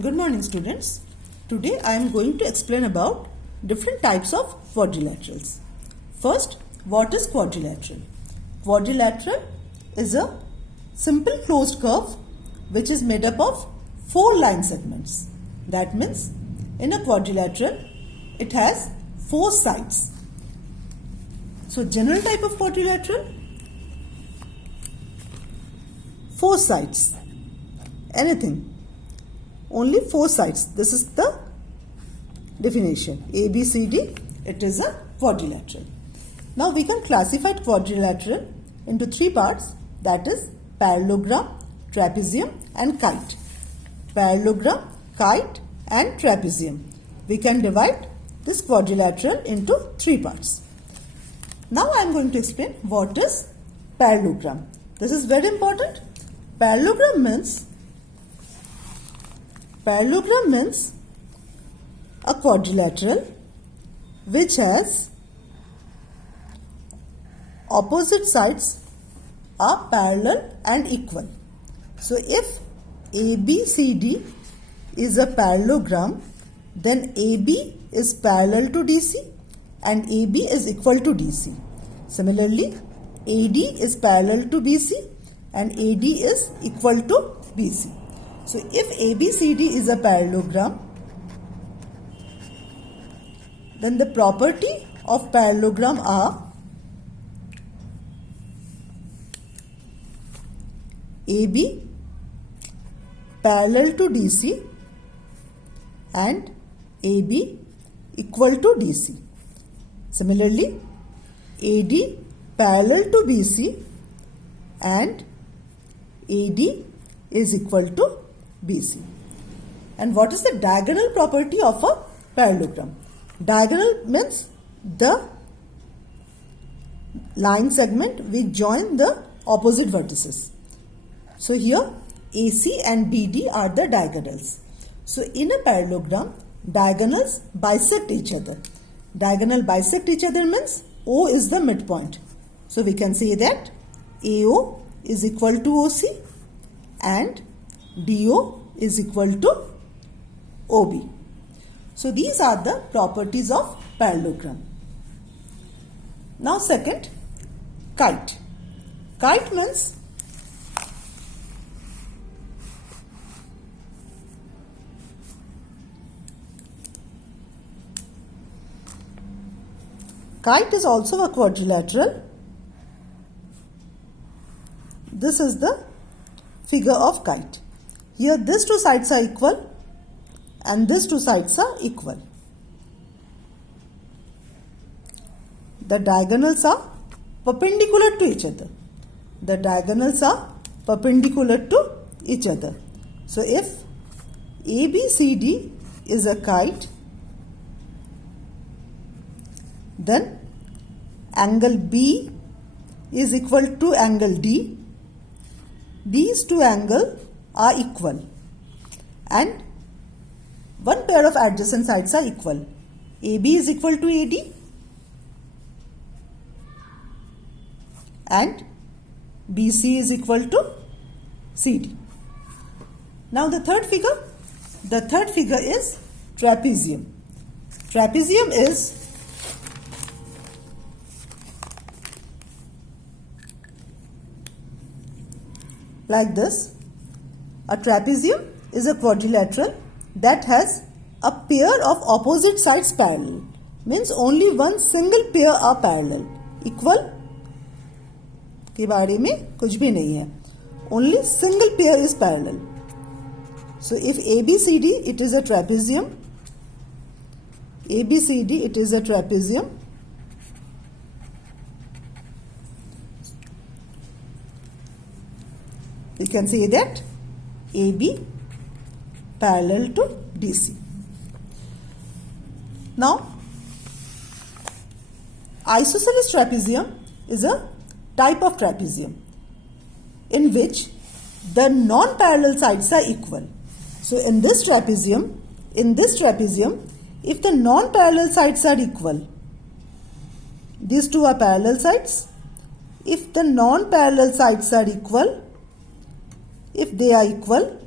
Good morning, students. Today I am going to explain about different types of quadrilaterals. First, what is quadrilateral? Quadrilateral is a simple closed curve which is made up of 4 line segments. That means in a quadrilateral it has 4 sides. So general type of quadrilateral, 4 sides. Anything. Only 4 sides. This is the definition. A, B, C, D. It is a quadrilateral. Now we can classify quadrilateral into 3 parts. That is parallelogram, trapezium and kite. Parallelogram, kite and trapezium. We can divide this quadrilateral into 3 parts. Now I am going to explain what is parallelogram. This is very important. Parallelogram means a quadrilateral which has opposite sides are parallel and equal. So if ABCD is a parallelogram, then AB is parallel to DC and AB is equal to DC. Similarly, AD is parallel to BC and AD is equal to BC. So if ABCD is a parallelogram, then the property of parallelogram are AB parallel to DC and AB equal to DC. Similarly, AD parallel to BC and AD is equal to BC. And what is the diagonal property of a parallelogram? Diagonal means the line segment which join the opposite vertices. So here AC and BD are the diagonals. So in a parallelogram, diagonals bisect each other. Diagonal bisect each other means O is the midpoint. So we can say that AO is equal to OC and DO is equal to OB. So these are the properties of parallelogram. Now second, kite. Kite means kite is also a quadrilateral. This is the figure of kite. Here these 2 sides are equal and these 2 sides are equal. The diagonals are perpendicular to each other. The diagonals are perpendicular to each other. So if ABCD is a kite, then angle B is equal to angle D. These 2 angles are equal and one pair of adjacent sides are equal. AB is equal to AD and BC is equal to CD. Now the third figure is trapezium. Trapezium is like this. A trapezium is a quadrilateral that has a pair of opposite sides parallel. Means only one single pair are parallel. Equal के बारे में कुछ भी नहीं है. Only single pair is parallel. So if ABCD, it is a trapezium. ABCD, it is a trapezium. We can say that AB parallel to DC. Now, isosceles trapezium is a type of trapezium in which the non-parallel sides are equal. So in this trapezium, if the non-parallel sides are equal, these 2 are parallel sides. If the non-parallel sides are equal, if they are equal,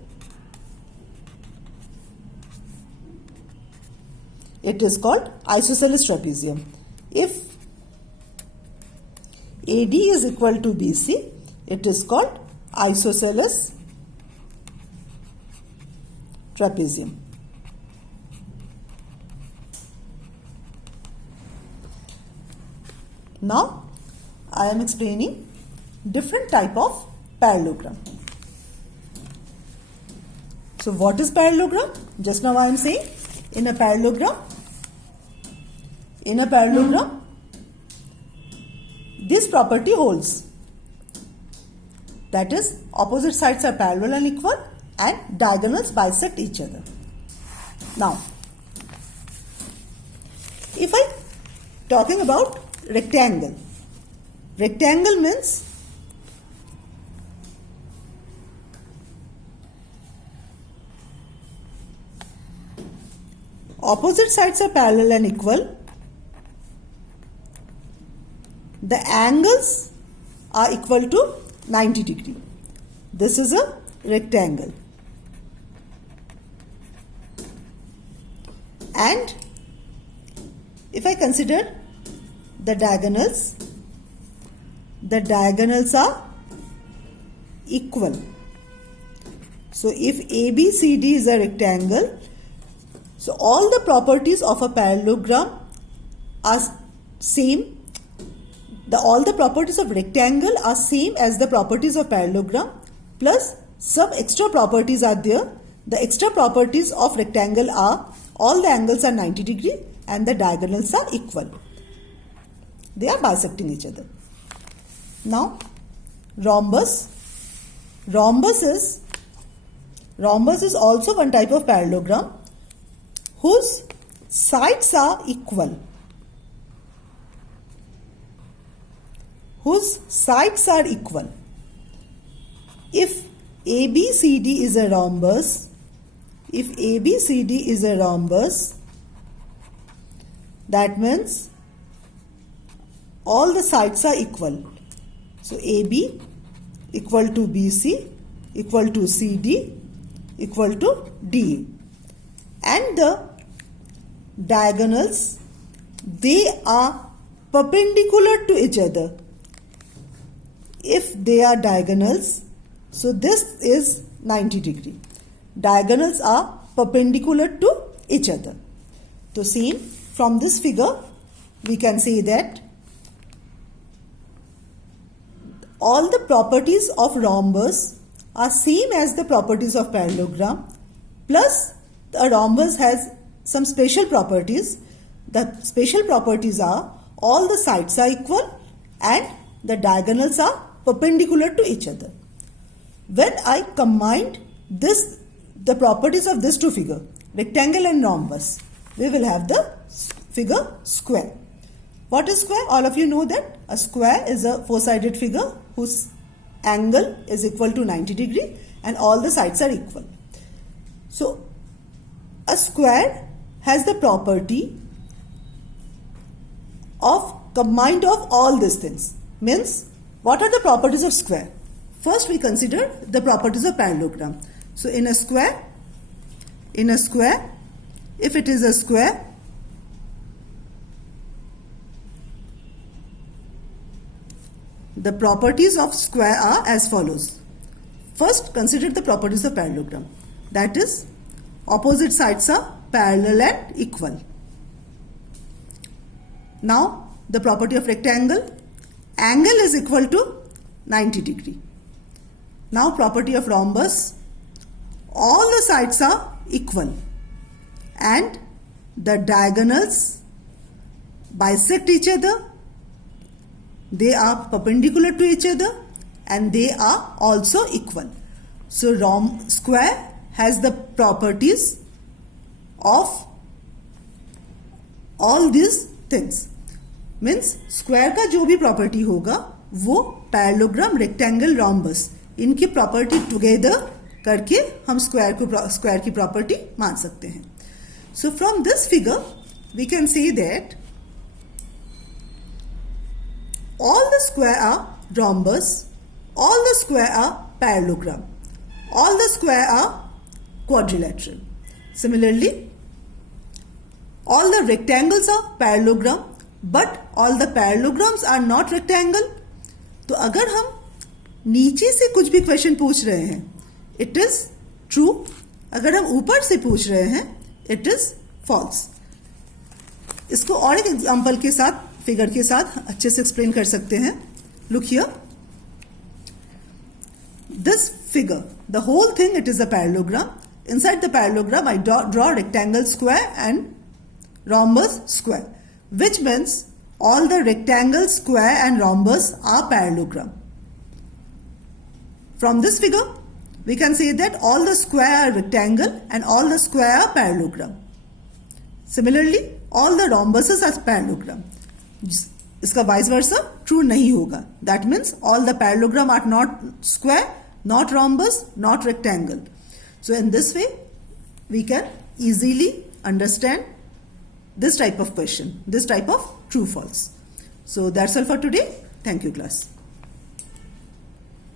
it is called isosceles trapezium. If AD is equal to BC, it is called isosceles trapezium. Now I am explaining different type of parallelogram. So what is parallelogram? Just now I am saying in a parallelogram, this property holds. That is, opposite sides are parallel and equal and diagonals bisect each other. Now, if I talking about rectangle means opposite sides are parallel and equal. The angles are equal to 90 degree. This is a rectangle. And if I consider the diagonals are equal. So if ABCD is a rectangle, so all the properties of a parallelogram are same. All the properties of rectangle are same as the properties of parallelogram, plus some extra properties are there. The extra properties of rectangle are all the angles are 90 degree and the diagonals are equal. They are bisecting each other. Now, rhombus. Rhombus is also one type of parallelogram whose sides are equal. If ABCD is a rhombus, that means all the sides are equal. So AB equal to BC equal to CD equal to DE. And the diagonals, they are perpendicular to each other. If they are diagonals, so this is 90 degree. Diagonals are perpendicular to each other. So same, from this figure we can say that all the properties of rhombus are same as the properties of parallelogram, plus a rhombus has some special properties. The special properties are all the sides are equal and the diagonals are perpendicular to each other. When I combined the properties of these two figures, rectangle and rhombus, we will have the figure square. What is square? All of you know that a square is a four-sided figure whose angle is equal to 90 degree and all the sides are equal. So a square has the property of combined of all these things. Means, what are the properties of square? First we consider the properties of parallelogram. So in a square, if it is a square, the properties of square are as follows. First, consider the properties of parallelogram. That is, opposite sides are parallel and equal. Now, the property of rectangle, angle is equal to 90 degree. Now, property of rhombus, all the sides are equal and the diagonals bisect each other. They are perpendicular to each other and they are also equal. So square has the properties of all these things. Means square का जो भी property होगा वो parallelogram, rectangle, rhombus इनकी property together करके हम square की property मान सकते हैं. So from this figure we can say that all the square are rhombus, all the square are parallelogram, all the square are quadrilateral. Similarly, all the rectangles are parallelogram, but all the parallelograms are not rectangle. तो अगर हम नीचे से कुछ भी question पूछ रहे हैं, इट इज ट्रू. अगर हम ऊपर से पूछ रहे हैं, इट इज फॉल्स. इसको और एक एग्जांपल के साथ, फिगर के साथ अच्छे से एक्सप्लेन कर सकते हैं. Look here, this figure, the whole thing, it is a parallelogram. Inside the parallelogram, I draw rectangle, square and rhombus, square, which means all the rectangle, square and rhombus are parallelogram. From this figure, we can say that all the square are rectangle and all the square are parallelogram. Similarly, all the rhombuses are parallelogram. इसका vice versa true नहीं होगा. That means all the parallelogram are not square, not rhombus, not rectangle. So in this way, we can easily understand this type of question, this type of true false. So that's all for today. Thank you, class.